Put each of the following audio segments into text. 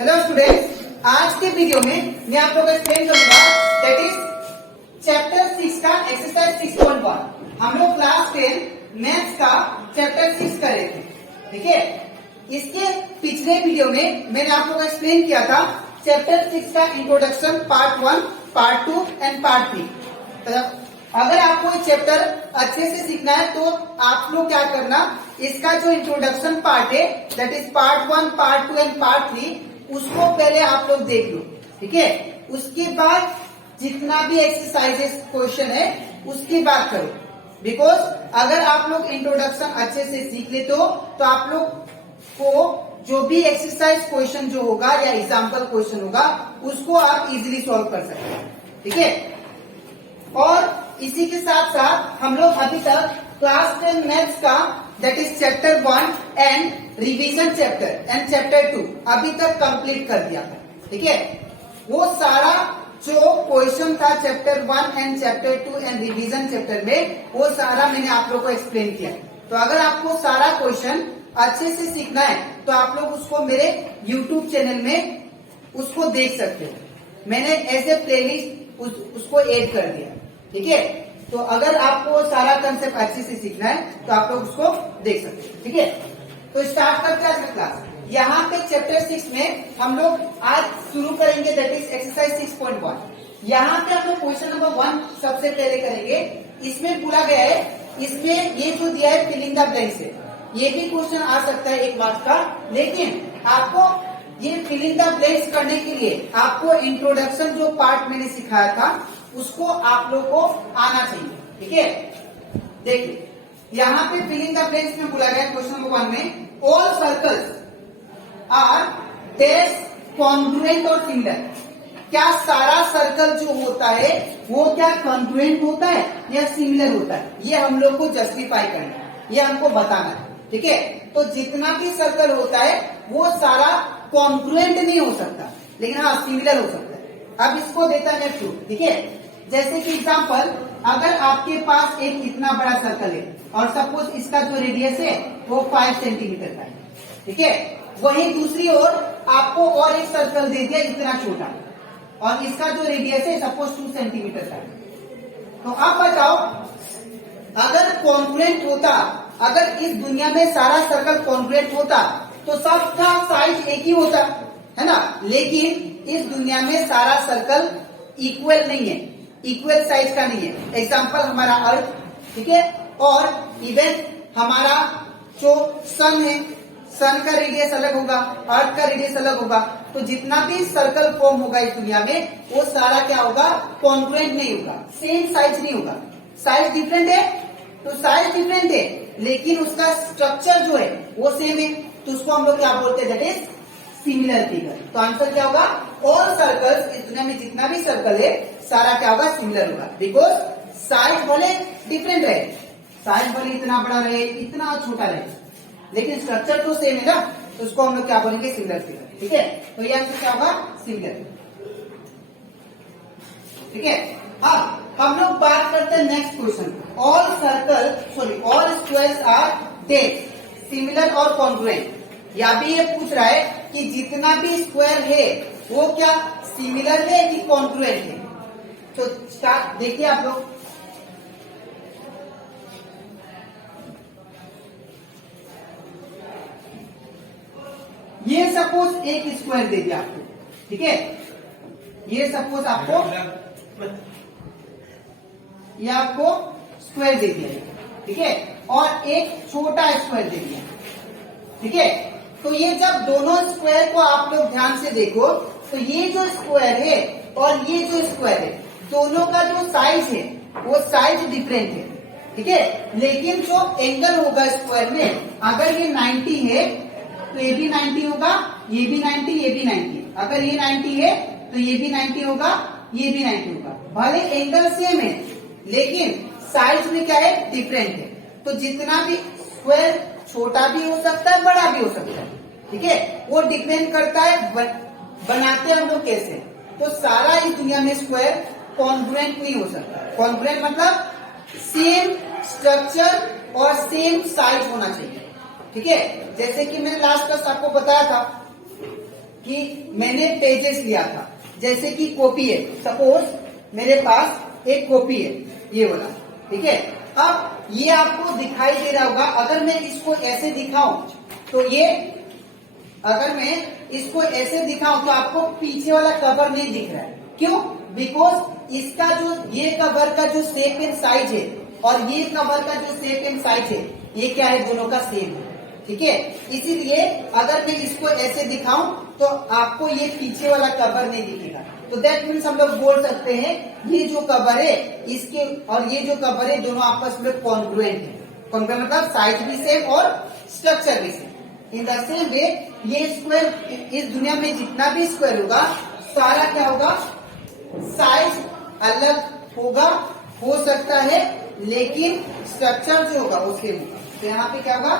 Hello students, आज के video में मैं आप लोगों को एक्सप्लेन करूंगा दैट इज चैप्टर 6 का एक्सरसाइज 6.1। हम लोग क्लास 10 मैथ्स का चैप्टर 6 कर रहे थे। ठीक है, इसके पिछले वीडियो में मैंने आप लोगों को एक्सप्लेन किया था चैप्टर 6 का introduction part 1, part 2 and part 3। अगर आपको ये चैप्टर अच्छे से सीखना है तो आप लोग क्या करना, इसका जो इंट्रोडक्शन पार्ट है that is part 1, part 2 and part 3, उसको पहले आप लोग देख लो। ठीक है, उसके बाद जितना भी एक्सरसाइजेस क्वेश्चन है उसकी बात करो। बिकॉज अगर आप लोग इंट्रोडक्शन अच्छे से सीख लेते हो तो आप लोग को जो भी एक्सरसाइज क्वेश्चन जो होगा या एग्जाम्पल क्वेश्चन होगा उसको आप इजीली सॉल्व कर सकते हैं। ठीक है, और इसी के साथ साथ हम लोग अभी तक क्लास 10 मैथ्स का that is chapter 1 and revision chapter and chapter 2 अभी तक कंप्लीट कर दिया था। ठीक है, वो सारा जो क्वेश्चन था chapter 1 and chapter 2 and revision chapter में वो सारा मैंने आप लोग को एक्सप्लेन किया। तो अगर आपको सारा क्वेश्चन अच्छे से सीखना है तो आप लोग उसको मेरे YouTube चैनल में उसको देख सकते हो। मैंने ऐसे प्लेलिस्ट उसको ऐड कर दिया। ठीक है, तो अगर आपको सारा कंसेप्ट अच्छे से सीखना है तो आप लोग उसको देख सकते हैं। ठीक है, तो स्टार्ट करते हैं आज का क्लास। यहाँ पे चैप्टर 6 में हम लोग आज शुरू करेंगे दैट इज एक्सरसाइज 6.1। यहाँ पे हम लोग क्वेश्चन नंबर 1 सबसे पहले करेंगे। इसमें बोला गया है, इसमें ये जो दिया है फिलिंग द ब्लैंक्स है, ये भी क्वेश्चन आ सकता है 1 मार्क्स का। लेकिन आपको ये फिलिंग द ब्लैंक्स करने के लिए आपको इंट्रोडक्शन जो पार्ट मैंने सिखाया था उसको आप लोग को आना चाहिए। ठीक है, देखिए यहाँ पे फिलिंग द ब्लैंक्स में बोला गया क्वेश्चन नंबर 1 में all circles are dash congruent और सिमिलर। क्या सारा सर्कल जो होता है वो क्या कॉन्ग्रुएंट होता है या सिमिलर होता है, ये हम लोग को जस्टिफाई करना है, ये हमको बताना है। ठीक है, तो जितना भी सर्कल होता है वो सारा कॉन्ग्रुएंट नहीं हो सकता, लेकिन हाँ सिमिलर हो सकता है। अब इसको देता है प्रूफ। ठीक है, जैसे कि एग्जांपल, अगर आपके पास एक इतना बड़ा सर्कल है और सपोज इसका जो रेडियस है वो 5 सेंटीमीटर का है। ठीक है, वहीं दूसरी ओर आपको और एक सर्कल दे दिया इतना छोटा और इसका जो रेडियस है सपोज 2 सेंटीमीटर का है। तो आप बताओ, अगर कॉन्ग्रुएंट होता, अगर इस दुनिया में सारा सर्कल कॉन्ग्रुएंट होता तो सबका साइज एक ही होता है ना। लेकिन इस दुनिया में सारा सर्कल इक्वल नहीं है, इक्वल साइज का नहीं है। एग्जांपल हमारा अर्थ, ठीक है, और इवन हमारा जो सन है, सन का रेडियस अलग होगा, अर्थ का रेडियस अलग होगा। तो जितना भी सर्कल फॉर्म होगा इस दुनिया में वो सारा क्या होगा, कॉन्ग्रुएंट नहीं होगा, सेम साइज नहीं होगा। साइज डिफरेंट है तो साइज डिफरेंट है, लेकिन उसका स्ट्रक्चर जो है वो सेम है, तो उसको हम लोग क्या बोलते हैं, दैट इज सिमिलर फिगर। तो आंसर क्या होगा, ऑल सर्कल्स, इस दुनिया में जितना भी सर्कल है सारा क्या होगा, सिमिलर होगा। बिकॉज साइज भले डिफरेंट रहे, साइज भले इतना बड़ा रहे इतना छोटा रहे, लेकिन स्ट्रक्चर तो सेम है ना, तो उसको हम लोग क्या बोलेंगे, सिमिलर फिगर। ठीक है, तो ये आंसर क्या होगा, सिमिलर। ठीक है, अब हम लोग बात करते हैं next question. All squares are dead similar और कॉन्ग्रुएंट। या भी ये पूछ रहा है कि जितना भी स्क्वायर है वो क्या सिमिलर है कि कॉन्ग्रुएंट है। तो स्टार्ट देखिए आप लोग, ये सपोज एक स्क्वायर दे दिया आपको। ठीक है, ये सपोज आपको ये आपको स्क्वायर दे दिया। ठीक है, और एक छोटा स्क्वायर दे दिया। ठीक है, तो ये जब दोनों स्क्वायर को आप लोग ध्यान से देखो तो ये जो स्क्वायर है और ये जो स्क्वायर है दोनों का जो साइज है वो साइज डिफरेंट है। ठीक है, लेकिन जो एंगल होगा स्क्वायर में, अगर ये 90 है तो ये भी 90 होगा, ये भी 90, ये भी 90। अगर ये 90 है तो ये भी 90 होगा, ये भी 90 होगा। भले एंगल सेम है लेकिन साइज में क्या है, डिफरेंट है। तो जितना भी स्क्वायर छोटा भी हो सकता है, बड़ा भी हो सकता है। ठीक है, वो डिपेंड करता है बनाते हम लोग कैसे। तो सारा इस दुनिया में स्क्वायर कॉन्ग्रुएंट नहीं हो सकता। कॉन्ग्रुएंट मतलब सेम स्ट्रक्चर और सेम साइज होना चाहिए। ठीक है, जैसे कि मैंने लास्ट क्लास आपको बताया था कि मैंने पेजेस लिया था, जैसे कि कॉपी है, सपोज मेरे पास एक कॉपी है ये वाला, ठीक है। अब ये आपको दिखाई दे रहा होगा, अगर मैं इसको ऐसे दिखाऊं तो ये, अगर मैं इसको ऐसे दिखाऊं तो आपको पीछे वाला कवर नहीं दिख रहा है, क्यों? बिकॉज इसका जो ये कवर का जो शेप एंड साइज है और ये कवर का जो शेप एंड साइज है ये क्या है, दोनों का सेम है, ठीक है। इसीलिए अगर मैं इसको ऐसे दिखाऊं तो आपको ये पीछे वाला कवर नहीं दिखेगा। तो दैट मीन्स हम लोग बोल सकते हैं ये जो कवर है इसके और ये जो कवर है दोनों आपस में कॉन्ग्रुएंट है। कॉन्ग्रुएंट मतलब साइज भी सेम और स्ट्रक्चर भी same. In the same way ये स्क्वायर, इस दुनिया में जितना भी स्क्वायर होगा सारा क्या होगा, साइज अलग होगा, हो सकता है, लेकिन स्ट्रक्चर जो होगा वो सेम होगा। तो यहाँ पे क्या होगा,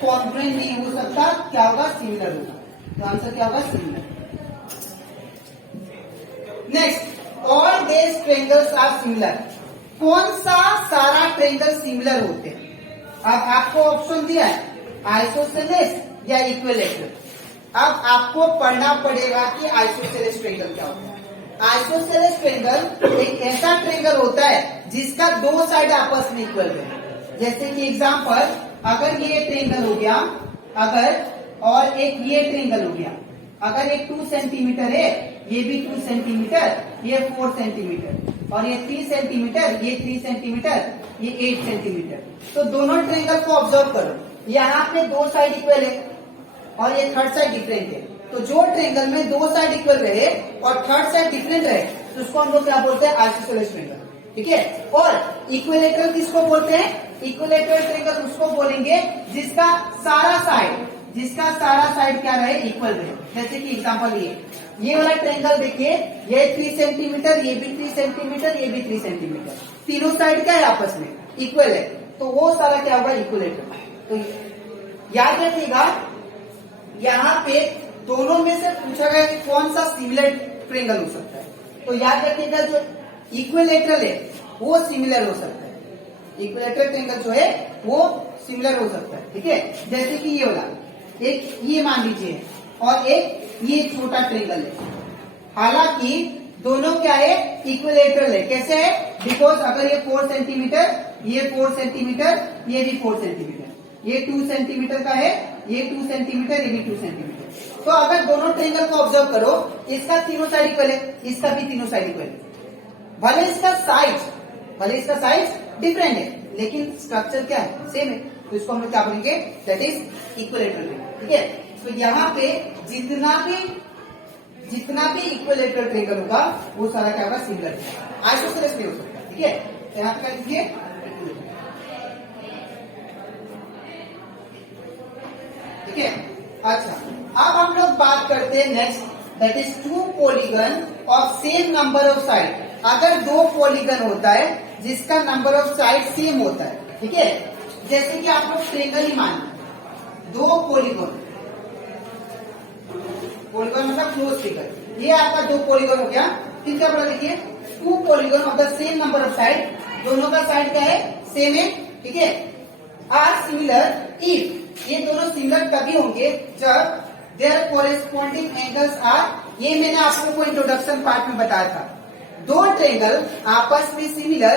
कॉन्ग्रुएंट नहीं हो सकता, क्या होगा, सिमिलर होगा। तो आंसर क्या होगा, सिमिलर। नेक्स्ट, ऑल देस ट्रायंगल्स आर सिमिलर। कौन सा सारा ट्रायंगल सिमिलर होते हैं? अब आपको ऑप्शन दिया है आइसोसेलेस या इक्विलैटरल। अब आपको पढ़ना पड़ेगा कि आइसोसेलेस ट्रायंगल क्या होता है। आइसोसेलेस ट्रायंगल एक ऐसा ट्रायंगल होता है जिसका दो साइड आपस में इक्वल है। जैसे कि एग्जांपल, अगर ये ट्रायंगल हो गया, अगर और एक ये ट्रायंगल हो गया, अगर एक 2 सेंटीमीटर है, ये भी 2 सेंटीमीटर, ये 4 सेंटीमीटर और ये 3 सेंटीमीटर, ये 3 सेंटीमीटर, ये 8 सेंटीमीटर। तो दोनों ट्रायंगल को ऑब्जर्व करो, यहाँ पे दो साइड इक्वल है और ये थर्ड साइड डिफरेंट है। तो जो ट्रायंगल में दो साइड इक्वल रहे और थर्ड साइड डिफरेंट रहे तो उसको हम लोग क्या बोलते हैं, आइसोसेलेस ट्रायंगल, ठीक है। और इक्विलैटरल किसको बोलते हैं? इक्विलैटरल ट्रायंगल उसको बोलेंगे जिसका सारा साइड क्या रहे, इक्वल रहे। जैसे कि एग्जांपल ये वाला ट्रायंगल देखिए, ये 3 सेंटीमीटर, ये भी 3 सेंटीमीटर, ये भी 3 सेंटीमीटर, तीनों साइड क्या है, आपस में इक्वल है। तो वो सारा क्या होगा, इक्विलैटरल। तो याद रखिएगा, यहाँ पे दोनों में से पूछा गया कि कौन सा सिमिलर ट्रायंगल हो सकता है। तो याद रखिएगा जो इक्विलैटरल है वो सिमिलर हो सकता है, इक्विलैटरल ट्रायंगल जो है वो सिमिलर हो सकता है, ठीक है। जैसे कि ये वाला, एक ये मान लीजिए और एक ये छोटा ट्रायंगल है, हालांकि दोनों क्या है, इक्विलैटरल है। कैसे है? बिकॉज अगर ये 4 सेंटीमीटर, ये 4 सेंटीमीटर, ये भी 4 सेंटीमीटर, ये 2 सेंटीमीटर का है, ये 2 सेंटीमीटर, ये भी 2 सेंटीमीटर। तो अगर दोनों ट्रायंगल को ऑब्जर्व करो, इसका तीनों साइड इक्वल है, इसका भी तीनों साइड इक्वल है। भले इसका साइज डिफरेंट है लेकिन स्ट्रक्चर क्या है, सेम है। तो इसको हम लोग क्या बोलेंगे, दैट इज इक्विलैटरल, ठीक है। तो यहाँ पे जितना भी इक्विलैटरल ट्रायंगल होगा वो सारा क्या होगा, सिमिलर है, आइसोसेलेस नहीं हो सकता, ठीक है। तो यहाँ पे क्या लिखिए, ठीक है। अच्छा, अब हम लोग बात करते हैं next, that is 2 polygon of same number of side. अगर 2 पॉलीगन होता है जिसका नंबर ऑफ साइड सेम होता है, ठीक है। जैसे कि आप लोग ट्रायंगल ही मान, 2 पॉलीगन मतलब क्लोज फिगर, ये आपका 2 पॉलीगन हो गया। फिर क्या बोला, देखिए 2 polygon of the same number of side, दोनों का साइड क्या है, सेम है, ठीक है। आर सिमिलर इफ, ये दोनों सिमिलर तभी होंगे जब देयर कोरेस्पॉन्डिंग एंगल्स आर, ये मैंने आप लोगों को इंट्रोडक्शन पार्ट में बताया था। 2 ट्रायंगल आपस में सिमिलर,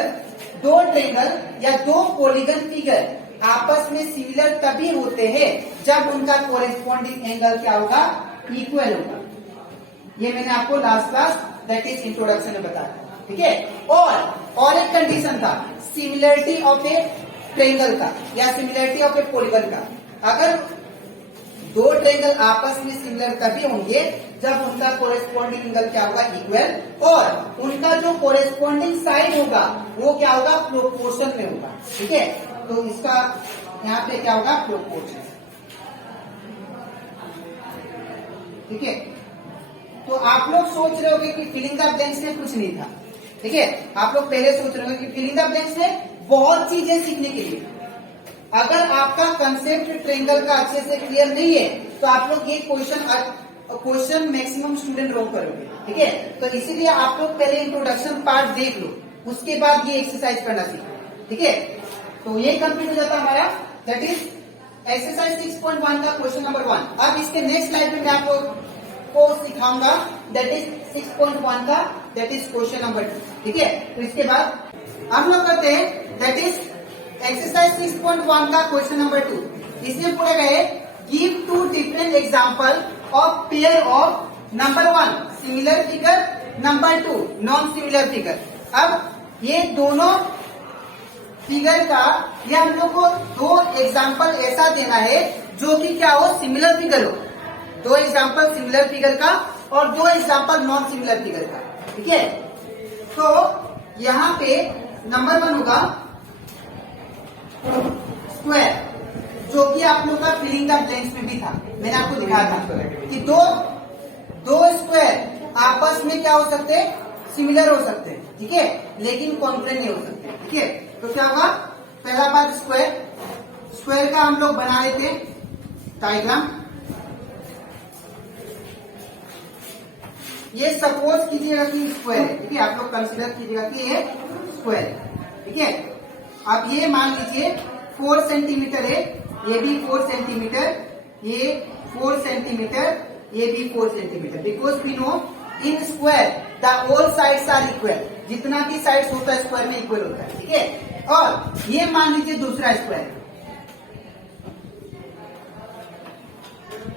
2 ट्रायंगल या 2 पॉलीगन फिगर आपस में सिमिलर तभी होते हैं जब उनका कोरेस्पॉन्डिंग एंगल क्या होगा, इक्वल होगा। ये मैंने आपको last class that is introduction में बताया, ठीक है। और एक कंडीशन था, सिमिलरिटी ऑफ ए ट्रायंगल का या सिमिलरिटी ऑफ ए पॉलीगन का। अगर 2 ट्रायंगल आपस में सिमिलर तभी होंगे जब उनका कोरेस्पॉन्डिंग एंगल क्या होगा, इक्वल, और उनका जो कोरेस्पॉन्डिंग साइड होगा वो क्या होगा, प्रोपोर्शन में होगा, ठीक है। तो इसका यहाँ पे क्या होगा, प्रोपोर्शन, ठीक है। तो आप लोग सोच रहे होंगे कि फिलिंग द ब्लैंक्स में कुछ नहीं था, ठीक है। आप लोग पहले सोच रहे होंगे कि फिलिंग द ब्लैंक्स में बहुत चीजें सीखने के लिए। अगर आपका कंसेप्ट ट्रायंगल का अच्छे से क्लियर नहीं है तो आप लोग ये क्वेश्चन मैक्सिमम स्टूडेंट रोक करोगे, ठीक है। तो इसीलिए आप लोग पहले इंट्रोडक्शन पार्ट देख लो, उसके बाद ये एक्सरसाइज करना सीखो, ठीक है। तो ये कंप्लीट हो जाता है हमारा, दैट इज एक्सरसाइज 6.1 का क्वेश्चन नंबर 1। अब इसके नेक्स्ट स्लाइड में मैं आपको को सिखाऊंगा, दैट इज 6.1 का, दैट इज क्वेश्चन नंबर 2। ठीक है, तो इसके बाद हम लोग करते हैं दैट इज एक्सरसाइज 6.1 का क्वेश्चन नंबर 2। इसमें पूरा गए give 2 different example of pair of number 1 similar figure, number 2 non similar figure. अब ये दोनों फिगर का ये हम लोग को 2 एग्जांपल ऐसा देना है जो कि क्या हो, सिमिलर फिगर हो। 2 एग्जांपल सिमिलर फिगर का और 2 एग्जांपल नॉन सिमिलर फिगर का। ठीक है, तो यहाँ पे नंबर 1 होगा स्क्वायर, जो कि आप लोग का फिलिंग द ब्लैंक्स में भी था, मैंने आपको दिखाया था कि दो स्क्वायर आपस में क्या हो सकते हैं, सिमिलर हो सकते हैं। ठीक है, लेकिन कॉन्फ्रेंट नहीं हो सकते। ठीक है, तो क्या होगा, पहला बात स्क्वायर, स्क्वायर का हम लोग बना लेते हैं डायग्राम। ये सपोज कीजिएगा कि स्क्वायर है। ठीक है, आप लोग कंसीडर कीजिएगा कि ये स्क्वायर। ठीक है, अब ये मान लीजिए 4 सेंटीमीटर है, ये भी 4 सेंटीमीटर, ये 4 सेंटीमीटर, ये भी 4 centimeter. Because we know in square the all sides are equal, जितना भी साइड्स होता है स्क्वायर में इक्वल होता है। ठीक है, और ये मान लीजिए दूसरा स्क्वायर,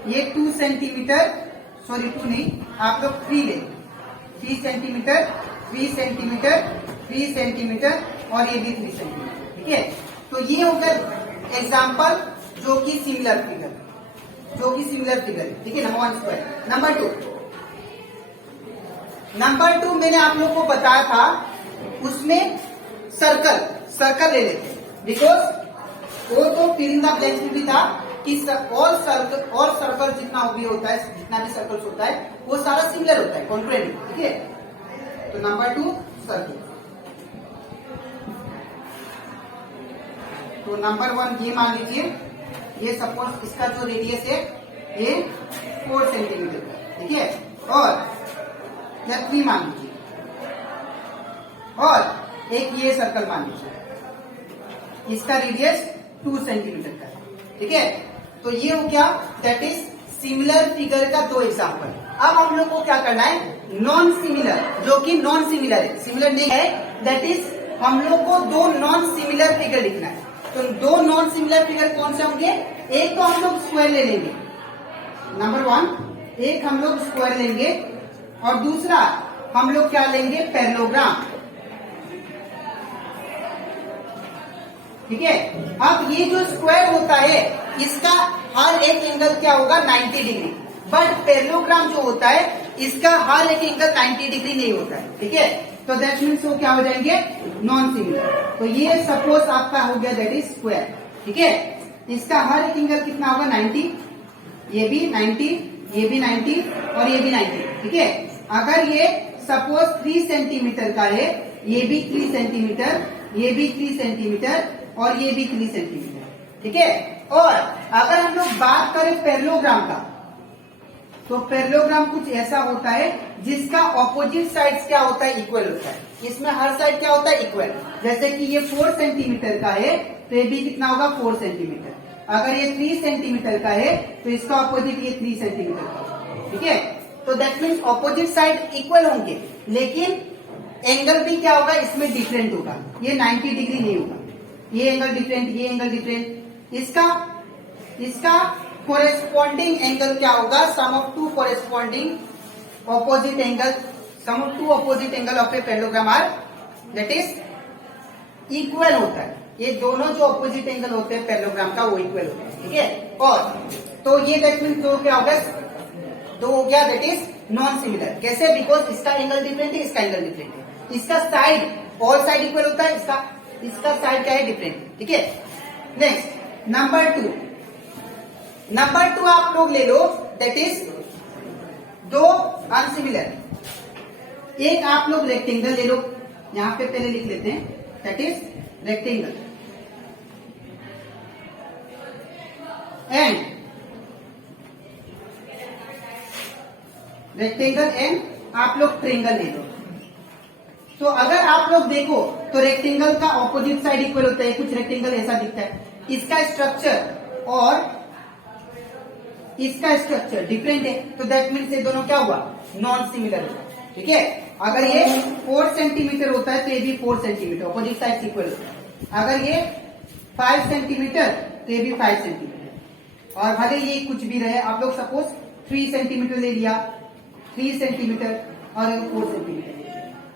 ये 2 सेंटीमीटर, सॉरी 2 नहीं, आप लोग 3 ले, 3 सेंटीमीटर, 3 सेंटीमीटर, 3 सेंटीमीटर और ये भी 3 सेंटीमीटर। ठीक है, तो ये हो गया एग्जाम्पल जो कि सिमिलर फिगर, जो कि सिमिलर फिगर है। ठीक है, नंबर 1 स्क्वायर। नंबर 2 मैंने आप लोग को बताया था, उसमें सर्कल ले लेते, बिकॉज वो तो फिलिंग द ब्लैंक्स में भी था कि और सर्कल जितना भी होता है, जितना भी सर्कल्स होता है वो सारा सिमिलर होता है, कॉन्फ्रेंट। ठीक है, तो नंबर 2 सर्कल। तो नंबर 1 ये मान लीजिए, ये सपोज इसका जो रेडियस है ये 4 सेंटीमीटर का। ठीक है, और या 3 मान लीजिए, और एक ये सर्कल मान लीजिए, इसका रेडियस 2 सेंटीमीटर का है। ठीक है, तो ये हो गया दैट इज सिमिलर फिगर का 2 एग्जांपल। अब हम लोग को क्या करना है, नॉन सिमिलर, जो कि नॉन सिमिलर है, सिमिलर नहीं है, दैट इज हम लोग को 2 नॉन सिमिलर फिगर लिखना है। तो 2 नॉन सिमिलर फिगर कौन से होंगे, एक तो हम लोग स्क्वायर ले लेंगे, नंबर 1 एक हम लोग स्क्वायर लेंगे, और दूसरा हम लोग क्या लेंगे, पैरेललोग्राम। ठीक है, अब ये जो स्क्वायर होता है इसका हर एक एंगल क्या होगा, 90 डिग्री, बट पैरेललोग्राम जो होता है इसका हर एक एंगल 90 डिग्री नहीं होता है। ठीक है, तो दैट मीन्स वो क्या हो जाएंगे, नॉन सिमिलर। तो ये सपोज आपका हो गया दैट इज स्क्वायर। ठीक है, इसका हर एक एंगल कितना होगा, 90, ये भी 90, ये भी 90 और ये भी 90। ठीक है, अगर ये सपोज 3 सेंटीमीटर का है, ये भी 3 सेंटीमीटर, ये भी 3 सेंटीमीटर और ये भी 3 सेंटीमीटर। ठीक है, और अगर हम लोग बात करें पैरेललोग्राम का, तो पैरेललोग्राम कुछ ऐसा होता है जिसका ऑपोजिट साइड्स क्या होता है, इक्वल होता है। इसमें हर साइड क्या होता है, इक्वल। जैसे कि ये 4 सेंटीमीटर का है तो ये भी कितना होगा, 4 सेंटीमीटर। अगर ये 3 सेंटीमीटर का है तो इसका ऑपोजिट ये 3 सेंटीमीटर का। ठीक है, तो that means opposite side equal होंगे, लेकिन एंगल भी क्या होगा, इसमें डिफरेंट होगा। ये 90 डिग्री नहीं होगा, ये एंगल डिफरेंट, ये एंगल डिफरेंट। इसका कोरेस्पॉन्डिंग एंगल क्या होगा, sum of 2 corresponding opposite angle, sum of 2 opposite angle of a parallelogram are that is equal होता है। ये दोनों जो ऑपोजिट एंगल होते हैं पैरेललोग्राम का वो इक्वल होता है। ठीक है, और तो ये दैट मीन्स 2 क्या होगा, 2 हो गया दैट इज नॉन सिमिलर। कैसे, बिकॉज इसका एंगल डिफरेंट है, इसका एंगल डिफरेंट है, इसका साइड ऑल साइड इक्वल होता है, इसका साइड क्या है, डिफरेंट। ठीक है, नेक्स्ट नंबर 2 आप लोग ले लो, दैट इज 2 अनसिमिलर। एक आप लोग रेक्टेंगल ले लो, यहां पे पहले लिख लेते हैं, दैट इज रेक्टेंगल, एंड आप लोग ट्रायंगल ले लो। तो अगर आप लोग देखो तो रेक्टेंगल का ऑपोजिट साइड इक्वल होता है, कुछ रेक्टेंगल ऐसा दिखता है, इसका स्ट्रक्चर और इसका स्ट्रक्चर डिफरेंट है, तो दैट मीन्स ये दोनों क्या हुआ, नॉन सिमिलर हुआ। ठीक है, अगर ये 4 सेंटीमीटर होता है तो ये भी 4 सेंटीमीटर, ऑपोजिट साइड इक्वल होता है। अगर ये 5 सेंटीमीटर तो ये भी 5 सेंटीमीटर, और भले ये कुछ भी रहे, आप लोग सपोज 3 सेंटीमीटर ले लिया, 3 सेंटीमीटर और 4 सेंटीमीटर।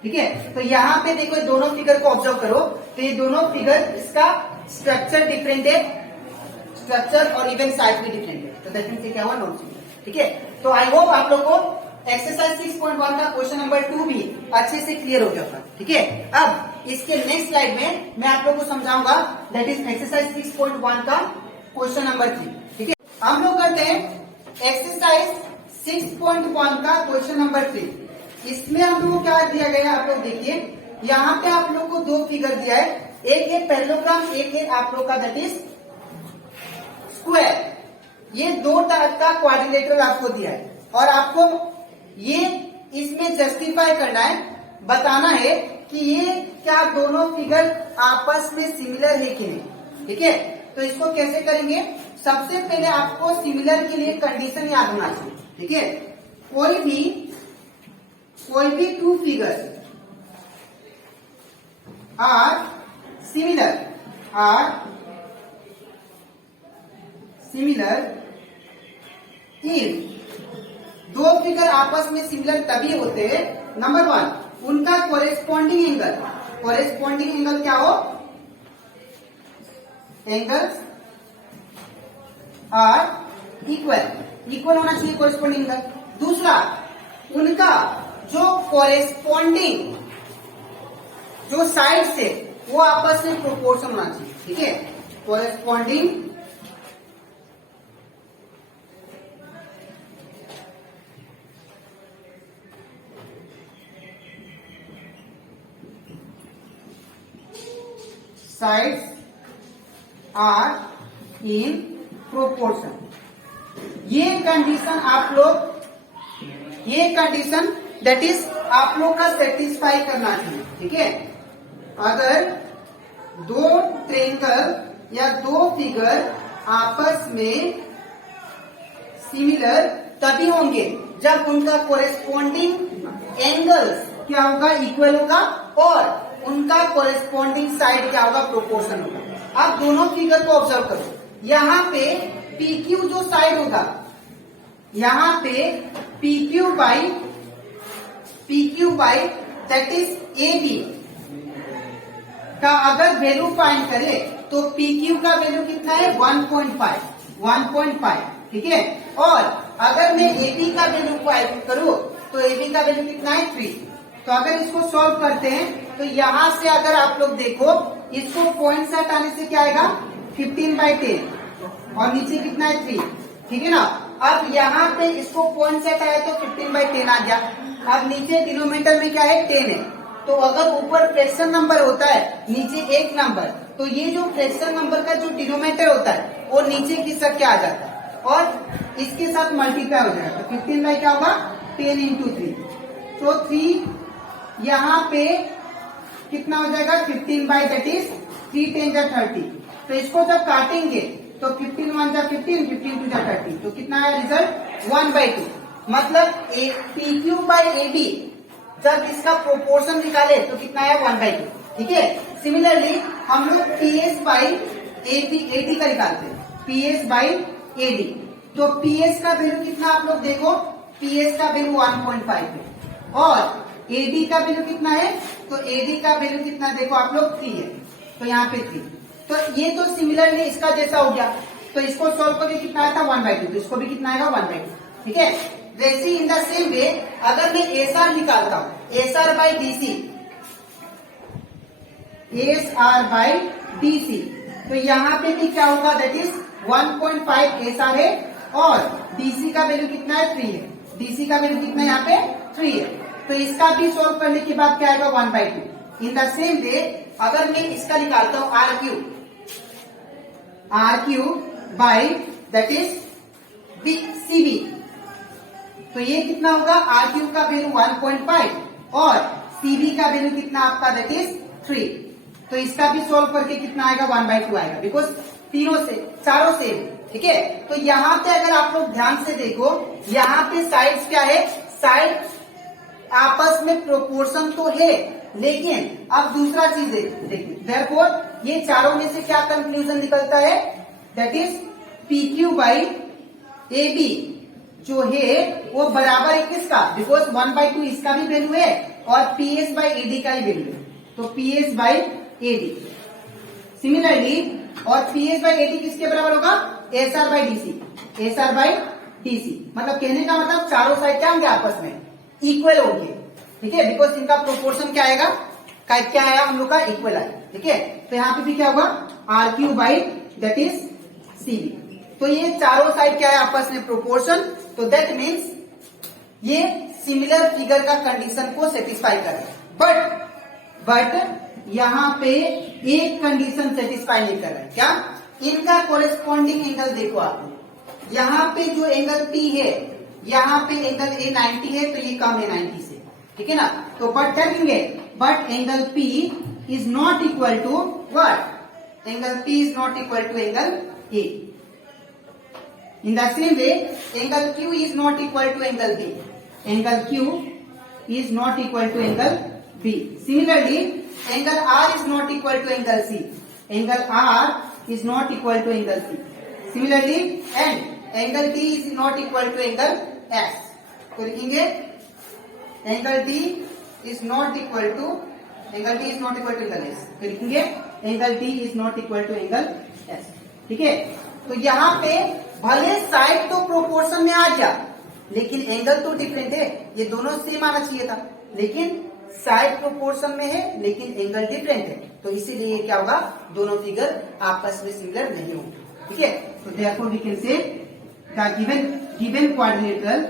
ठीक है, तो यहाँ पे देखो दोनों फिगर को ऑब्जर्व करो, तो ये दोनों फिगर, इसका स्ट्रक्चर डिफरेंट है, स्ट्रक्चर और इवन साइज भी डिफरेंट है, तो दैट मीन्स ये क्या हुआ, नॉन सिमिलर। ठीक है, तो आई होप आप लोग को एक्सरसाइज 6.1 का क्वेश्चन नंबर 2 भी अच्छे से क्लियर हो गया था। ठीक है, अब इसके नेक्स्ट स्लाइड में मैं आप लोग को समझाऊंगा, दैट इज एक्सरसाइज 6.1 का क्वेश्चन नंबर 3। ठीक है, हम लोग करते हैं एक्सरसाइज 6.1 का क्वेश्चन नंबर 3। इसमें हम लोग को क्या दिया गया है, आप लोग देखिए, यहाँ पे आप लोग को 2 फिगर दिया है, एक है पैरेललोग्राम, एक है आप लोग का दैट इज स्क्वायर। ये 2 टाइप का क्वाड्रिलेटरल आपको दिया है, और आपको ये इसमें जस्टिफाई करना है, बताना है कि ये क्या दोनों फिगर आपस में सिमिलर है कि नहीं। ठीक है, तो इसको कैसे करेंगे, सबसे पहले आपको सिमिलर के लिए कंडीशन याद होना चाहिए। ठीक है, कोई भी 2 figure are similar if 2 figure आपस में सिमिलर तभी होते हैं, नंबर 1 उनका कोरेस्पॉन्डिंग एंगल क्या हो, एंगल्स आर इक्वल होना चाहिए कोरेस्पॉन्डिंग एंगल। दूसरा, उनका जो कोरेस्पॉन्डिंग जो साइड से वो आपस में प्रोपोर्शन होना चाहिए। ठीक है, corresponding sides are in proportion. ये कंडीशन दैट इज आप लोग का सेटिस्फाई करना चाहिए। ठीक है, अगर 2 ट्रायंगल या 2 फिगर आपस में सिमिलर तभी होंगे जब उनका कोरेस्पॉन्डिंग एंगल्स क्या होगा, इक्वल होगा, और उनका कोरेस्पॉन्डिंग साइड क्या होगा, प्रोपोर्शन होगा। अब दोनों फिगर को ऑब्जर्व करो, यहाँ पे PQ जो साइड होगा, यहाँ पे PQ by that is AB का अगर वैल्यू फाइंड करे तो PQ का वैल्यू कितना है, 1.5। ठीक है, और अगर मैं AB का वैल्यू फाइंड करूं तो AB का वैल्यू कितना है, 3। तो अगर इसको सॉल्व करते हैं तो यहां से अगर आप लोग देखो, इसको पॉइंट से हटाने से क्या आएगा, 15/10, और नीचे कितना है, 3। ठीक है ना, अब यहाँ पे इसको पॉइंट से हटाया तो 15/10 आ गया। अब नीचे डिनोमिनेटर में क्या है, 10 है, तो अगर ऊपर फ्रैक्शन नंबर होता है, नीचे एक नंबर, तो ये जो फ्रैक्शन नंबर का जो डिनोमिनेटर होता है वो नीचे की सक क्या आ जाता है, और इसके साथ मल्टीप्लाई हो जाएगा। 15 बाई क्या होगा, 10 into 3, तो 3 यहाँ पे कितना हो जाएगा, 15 बाई दैट इज 3 10 जा 30। तो इसको जब काटेंगे तो 15 1 जा 15, 15 2 जा 30, तो कितना है रिजल्ट, 1/2। मतलब PQ बाई AB जब इसका प्रोपोर्शन निकाले तो कितना है, 1/2। ठीक है, सिमिलरली हम लोग PS बाई AD का निकालते हैं, PS बाई AD। तो PS का वैल्यू कितना आप लोग देखो, PS का वैल्यू 1.5 है, और AD का वैल्यू कितना है, तो AD का वैल्यू कितना देखो आप लोग, 3 है, तो यहाँ पे 3। तो ये तो सिमिलरली इसका जैसा हो गया, तो इसको सॉल्व करके कितना आया था, 1/2, तो इसको भी कितना आएगा, 1/2। ठीक है, वैसे इन द सेम वे अगर मैं SR निकालता हूं, SR बाई DC, तो यहाँ पे भी क्या होगा, दैट इज 1.5 SR है, और DC का वैल्यू कितना है, 3 है। DC का वैल्यू कितना है यहाँ पे, 3 है, तो इसका भी सॉल्व करने के बाद क्या आएगा, 1/2। इन द सेम वे अगर मैं इसका निकालता हूं, R cube by that is CB, तो ये कितना होगा, R क्यूब का वैल्यू 1.5 और CB का वैल्यू कितना आपका, दैट इज 3। तो इसका भी सॉल्व करके कितना आएगा, 1/2 आएगा, बिकॉज चारों से ठीक है। तो यहाँ पे अगर आप लोग ध्यान से देखो, यहाँ पे साइड्स क्या है, साइड आपस में प्रोपोर्शन तो है, लेकिन अब दूसरा चीज देखिए, देयरफॉर ये चारों में से क्या कंक्लूजन निकलता है, that is PQ by AB जो है वो बराबर है किसका, बिकॉज 1/2 इसका भी वैल्यू है और PS बाई AD का ही वैल्यू है, तो PS बाई AD। सिमिलरली और PS बाई AD किसके बराबर होगा, SR by DC, SR by DC। मतलब कहने का मतलब चारों साइड क्या होंगे, आपस में इक्वल होंगे, ठीक है, बिकॉज इनका प्रोपोर्शन क्या आएगा, क्या आया हम लोग का, इक्वल आया, ठीक है। तो यहाँ पे भी क्या होगा, RQ by that is CB। तो ये चारों साइड क्या है, आपस में प्रोपोर्शन, तो दैट मीन्स ये सिमिलर फिगर का कंडीशन को सेटिस्फाई कर रहा है। बट यहाँ पे एक कंडीशन सेटिस्फाई नहीं कर रहा है, क्या, इनका कोरेस्पॉन्डिंग एंगल देखो आप, यहाँ पे जो एंगल P है, यहाँ पे एंगल A 90 है, तो ये कम है 90 से, ठीक है ना। तो बट क्या करेंगे, but angle P is not equal to what, angle P is not equal to angle A। In the same way, angle Q is not equal to angle B. Angle Q is not equal to angle B. Similarly, angle R is not equal to angle C. Angle R is not equal to angle C. Similarly, and angle D is not equal to angle S. तो लिखेंगे angle D is not equal to angle S. तो लिखेंगे angle D is not equal to angle S. ठीक है। तो यहाँ पे भले साइड तो प्रोपोर्शन में आ गया, लेकिन एंगल तो डिफरेंट है, ये दोनों सेम आना चाहिए था, लेकिन साइड प्रोपोर्शन में है लेकिन एंगल डिफरेंट है, तो इसीलिए क्या होगा, दोनों फिगर आपस में सिमिलर नहीं होंगे, ठीक है। तो therefore we can say the given quadrilateral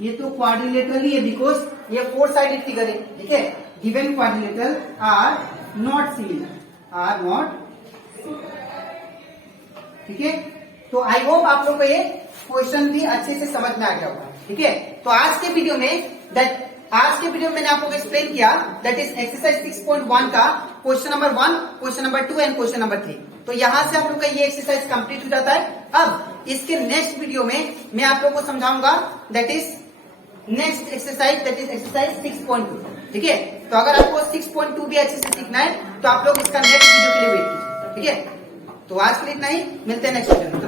ये तो क्वाड्रिलेटरल ही है, बिकॉज ये 4 साइडेड फिगर है, ठीक है। Given quadrilateral are not similar, ठीक है। तो आई होप आप लोग को ये क्वेश्चन भी अच्छे से समझ में आ गया होगा, ठीक है। तो आज के वीडियो में मैंने आप लोग को एक्सप्लेन किया दैट इज एक्सरसाइज 6.1 का question number 1, question number 2 and question number 3। तो यहां से आप लोग का ये एक्सरसाइज कंप्लीट हो जाता है। अब इसके नेक्स्ट वीडियो में मैं आप लोग को समझाऊंगा that is next exercise, that is exercise 6.2, ठीक है। तो अगर आपको 6.2 भी अच्छे से सीखना है तो आप लोग इसका नेक्स्ट वीडियो के लिए वेट कीजिए, ठीक है। तो आज के लिए इतना ही, मिलते हैं नेक्स्ट वीडियो में।